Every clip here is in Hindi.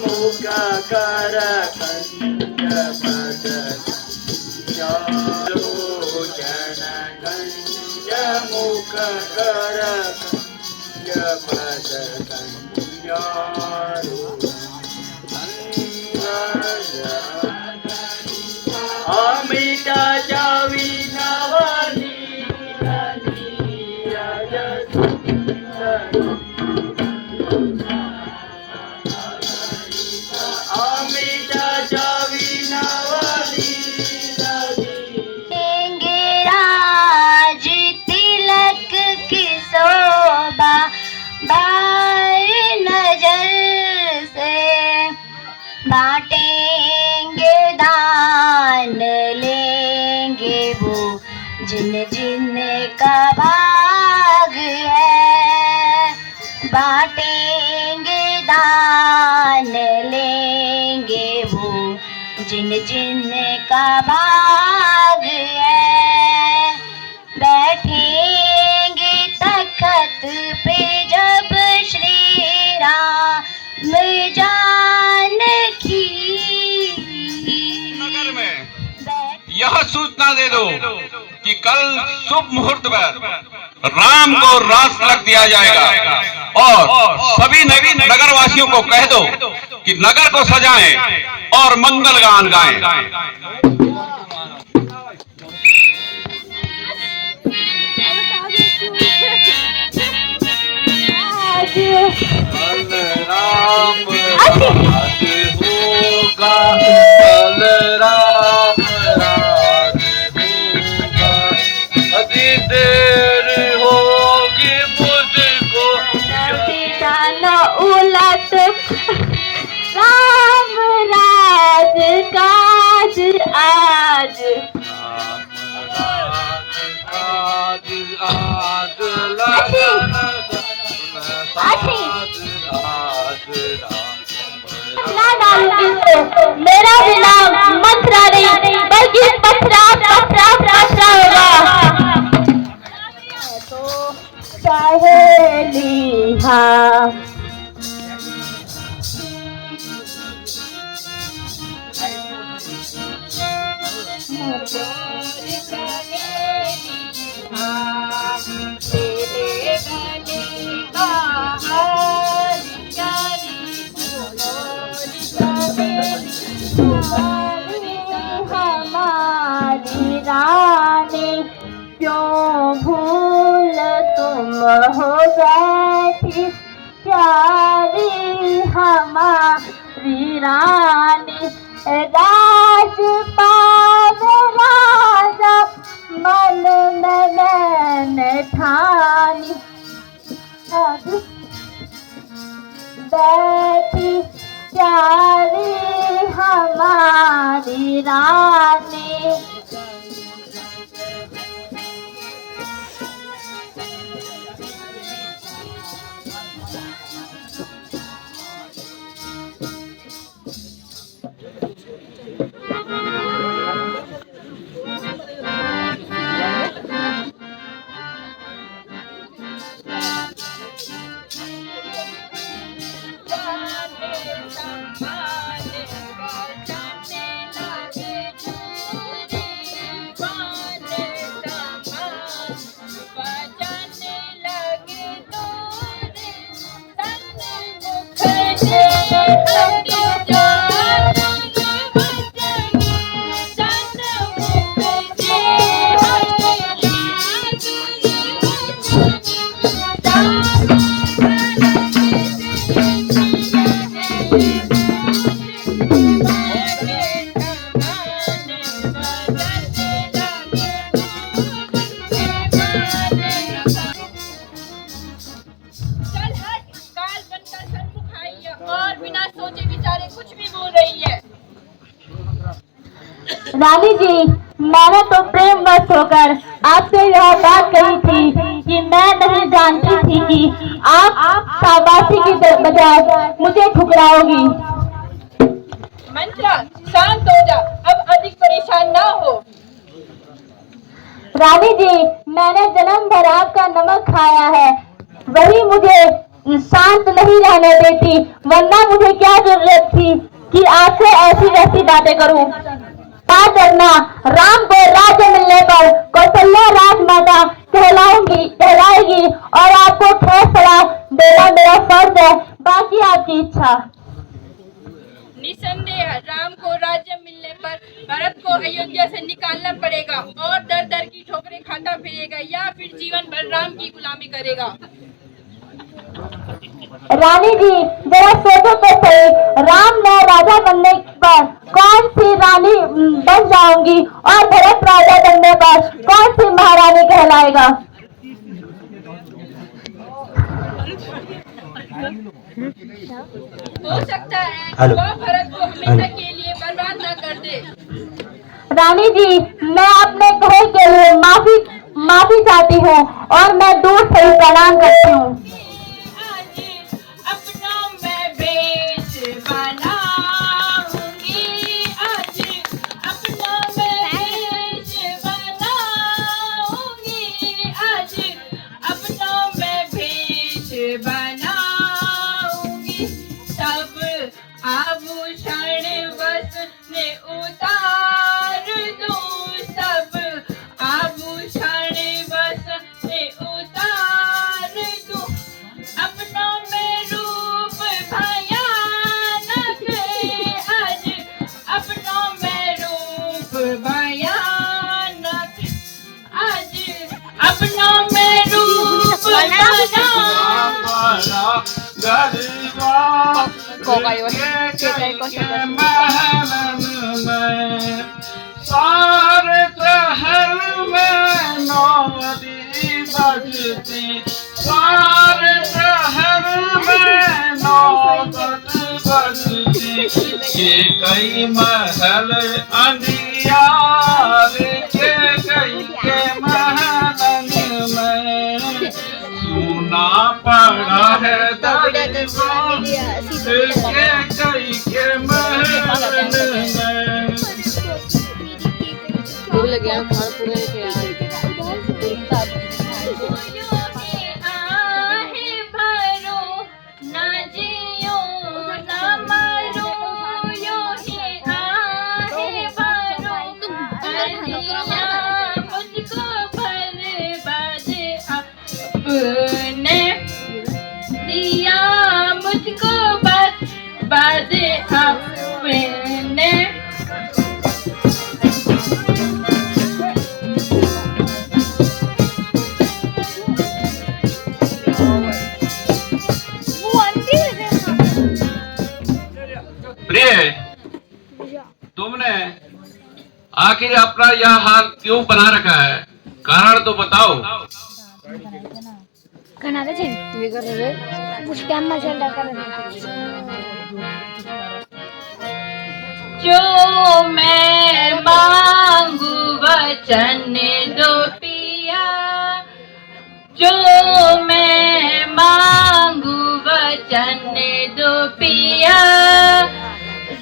मुख कर कंज पद लोचन कंज मुख कर कंज पद अमित जवि नवनी अमित जवि नवनी राज तिलक की शोभा बाई नजर से बांटेंगे दान लेंगे वो जिन जिन का भाग है बांटेंगे दान लेंगे वो जिन जिन का भाग है बैठेंगे तख्त पे जब श्री राम जानकी नगर में यह सूचना दे दो कि कल शुभ मुहूर्त पर राम को रास तिलक दिया जाएगा और सभी नगर वासियों को कह दो कि नगर को सजाएं और मंगल गान गाएं। बलराम राज होगा बलराम राज होगा अति देर होगी मुझको न उलट राम राज काज आज आज लगन ना डालूंगी तो मेरा भी नाम मंत्रा नहीं बल्कि पथरा पथरा पथरा होगा तो सहेली हाँ हमारी रानी क्यों भूल तुम हो बैठी प्यारी हमारी रानी राज पाव राजा मन में मैंने ठानी बैठी प्यारी हमारी रानी रानी जी, मैंने तो प्रेम वश होकर आपसे यह बात कही थी कि मैं नहीं जानती थी कि आप शाबाशी की बजाय मुझे ठुकराओगी। मंत्रा, शांत हो जा, अब अधिक परेशान ना हो। रानी जी, मैंने जन्म भर आपका नमक खाया है, वही मुझे शांत नहीं रहने देती, वरना मुझे क्या जरूरत थी कि आपसे ऐसी वैसी बातें करूं। बात करना, राम को राज्य मिलने पर कौशल्या राजमाता कहलाएगी और आपको ठोस सलाह देना मेरा फर्ज है, बाकी आपकी इच्छा। निसंदेह राम को राज्य मिलने पर भरत को अयोध्या से निकालना पड़ेगा और दर दर की ठोकरें खाता फिरेगा या फिर जीवन भर राम की गुलामी करेगा। रानी जी जरा सोचो तो सही, राम ने राजा बनने पर कौन सी रानी बन जाऊंगी और भरत राजा बनने पर कौन सी महारानी कहलाएगा। हो सकता है वह भरत को हमेशा के लिए बर्बाद न कर दे। रानी जी मैं अपने कहे के लिए माफी चाहती हूँ और मैं दूर से ही प्रणाम करती हूँ। सारे शहर में नौरी बजती, सारे शहर में नौबत बजती, के कई महल अंधियार के कई के महलन में सुना पड़ा है दरबार के कई के महल में। प्रिय, तुमने आखिर अपना यह हाल क्यों बना रखा है, कारण तो बताओ। जो मैं मांगू वचन दो पिया, जो मैं मांगू वचन दो पिया,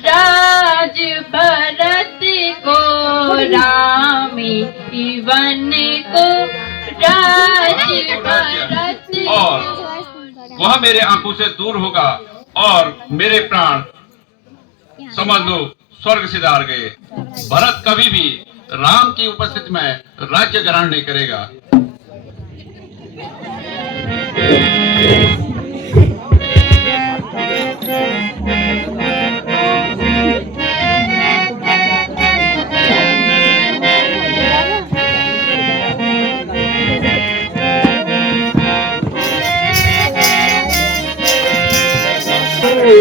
राज भरत को रामी वन को, राज भरत और वह मेरे आंखों से दूर होगा और मेरे प्राण समझ लो स्वर्ग से दार गए। भरत कभी भी राम की उपस्थिति में राज्य ग्रहण नहीं करेगा।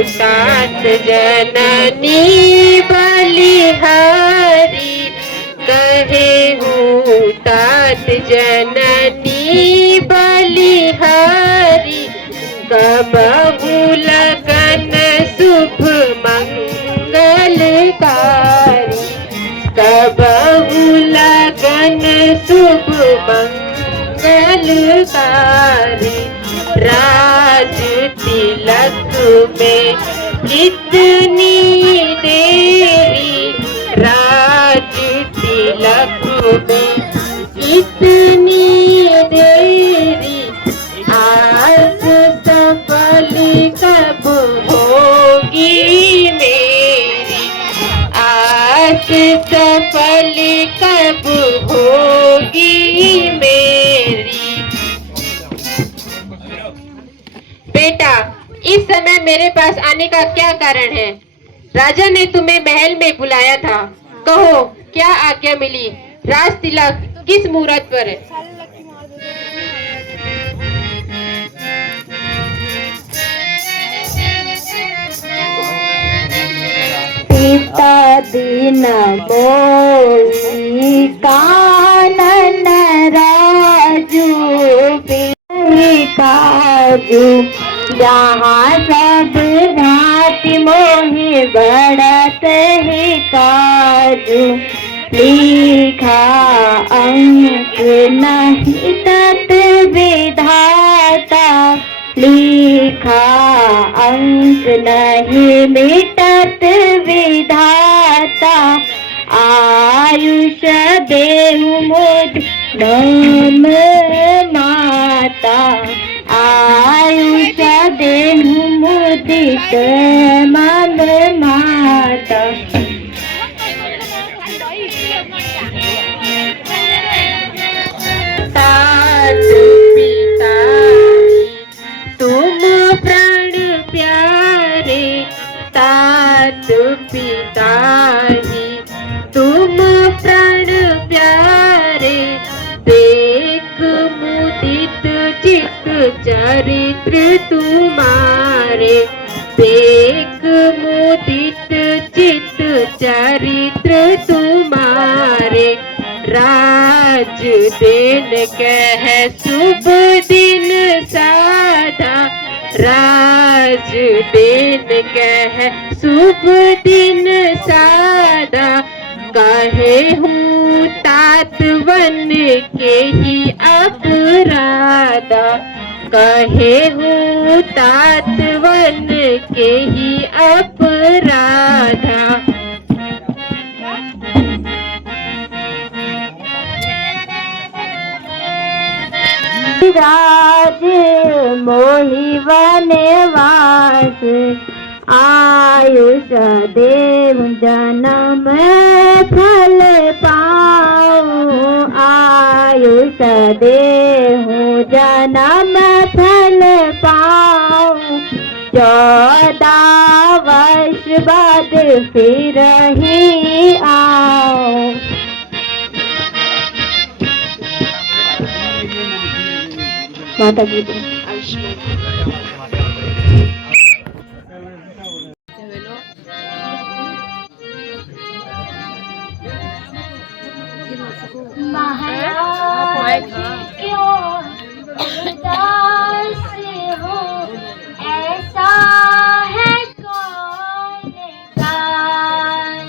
तात जननी बलिहारी कहे हूँ, तात जननी बलिहारी, कबहू लगन शुभ मंगलकारी, कबहू लगन शुभ मंगलकारी, राज तिलक में कितनी देरी, राज तिलक में कितनी देरी, आस सब सफल कब होगी मेरी। बेटा, इस समय मेरे पास आने का क्या कारण है? राजा ने तुम्हें महल में बुलाया था। कहो, क्या आज्ञा मिली? राज तिलक किस मुहूर्त पर है? सीता दिन मोही कानन राजू काजू जहाँ सब भांति मोहि बढ़त है काजू लिखा अंक नहीं तत विधाता लिखा अंक नहीं मिटत विधाता आयुष देहु मुद नाम माता आयुष देहु मुदित मम माता। तात पिता तुम प्राण प्यारे, तात पिता ही तुम प्राण प्यारे, देख मुदित चित चरित्र तुम्हारे, देख मुदित चित चरित्र तुम्हारे, राज दिन कह शुभ दिन साधा, राज दिन कह शुभ दिन साधा, कहे हूँ तात वन के ही अपराधा, कहे हूँ तात वन के ही अपराधा। राज मोहि वनवास आयुष देव जन्म फल पाऊं आयुष देहु जन्म फल पाऊं 14 वर्ष बाद फिर ही आऊं। माता जी महाराज क्यों उदास हो ऐसा है कौन गाय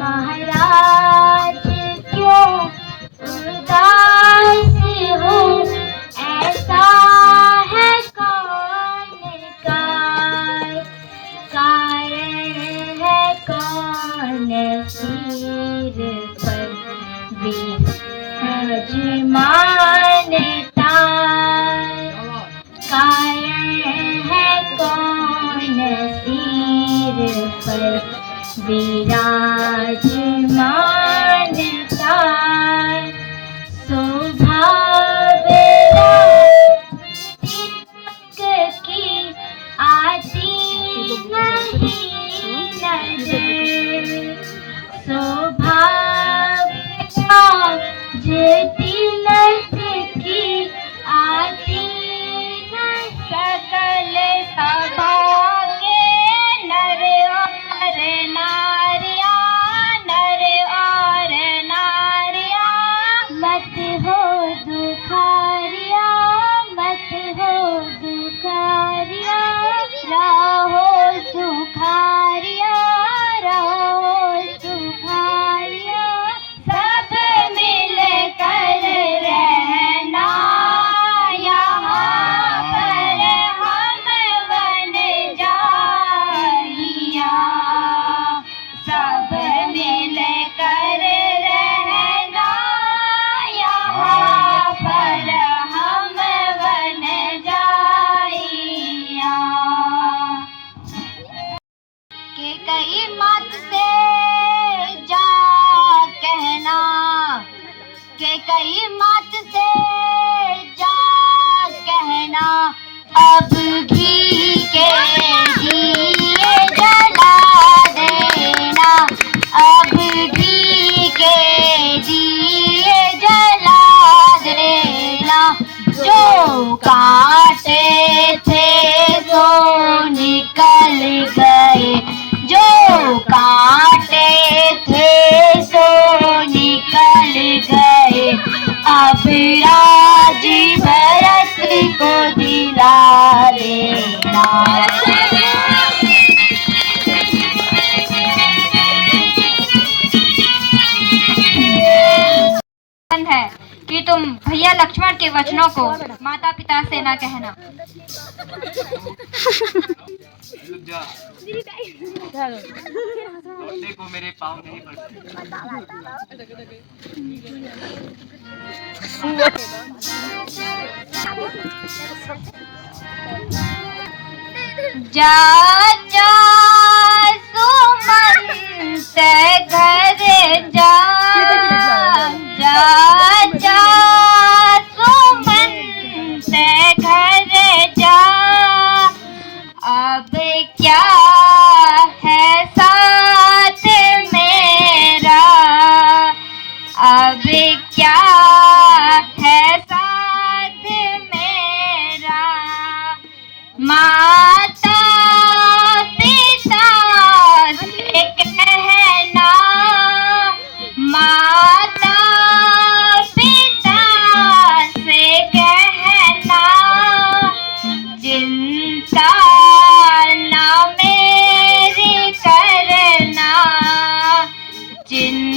महाराज क्यों उदास हो ऐसा है कौन गाय कारण है कौन सिर पर विराजमानता कारण है कौन सिर पर विराजमानता स्वभाव की आती नहीं नजर स्वभाव तिलक की आती न सकल सभा के नर और नारिया मत हो दुखारिया मत हो दुखारिया रहो सुखारिया रहो सुखारिया सब मिल कर रहना यहाँ पर हम बन जाइया सब मिल कर रहना यहाँ पर हम बन जाइया के कई मत से जा गई मात से जा कहना, अब घी के दिए जला देना, अब घी के दिए जला देना। जो कांटे थे सो निकल गए, जो कांटे थे सो निकल गए, अब राज भरत को दिला देना। है कि तुम भैया लक्ष्मण के वचनों को माता पिता से न कहना। देखो मेरे पाँव नहीं पड़ते। जा जा सुमंत घर जा, जा जा सुमंत घर जा, अब क्या है साथ मेरा, अब क्या है साथ मेरा। माता पिता से कहना, माता पिता से कहना, चिंता ना मेरी करना, चिंता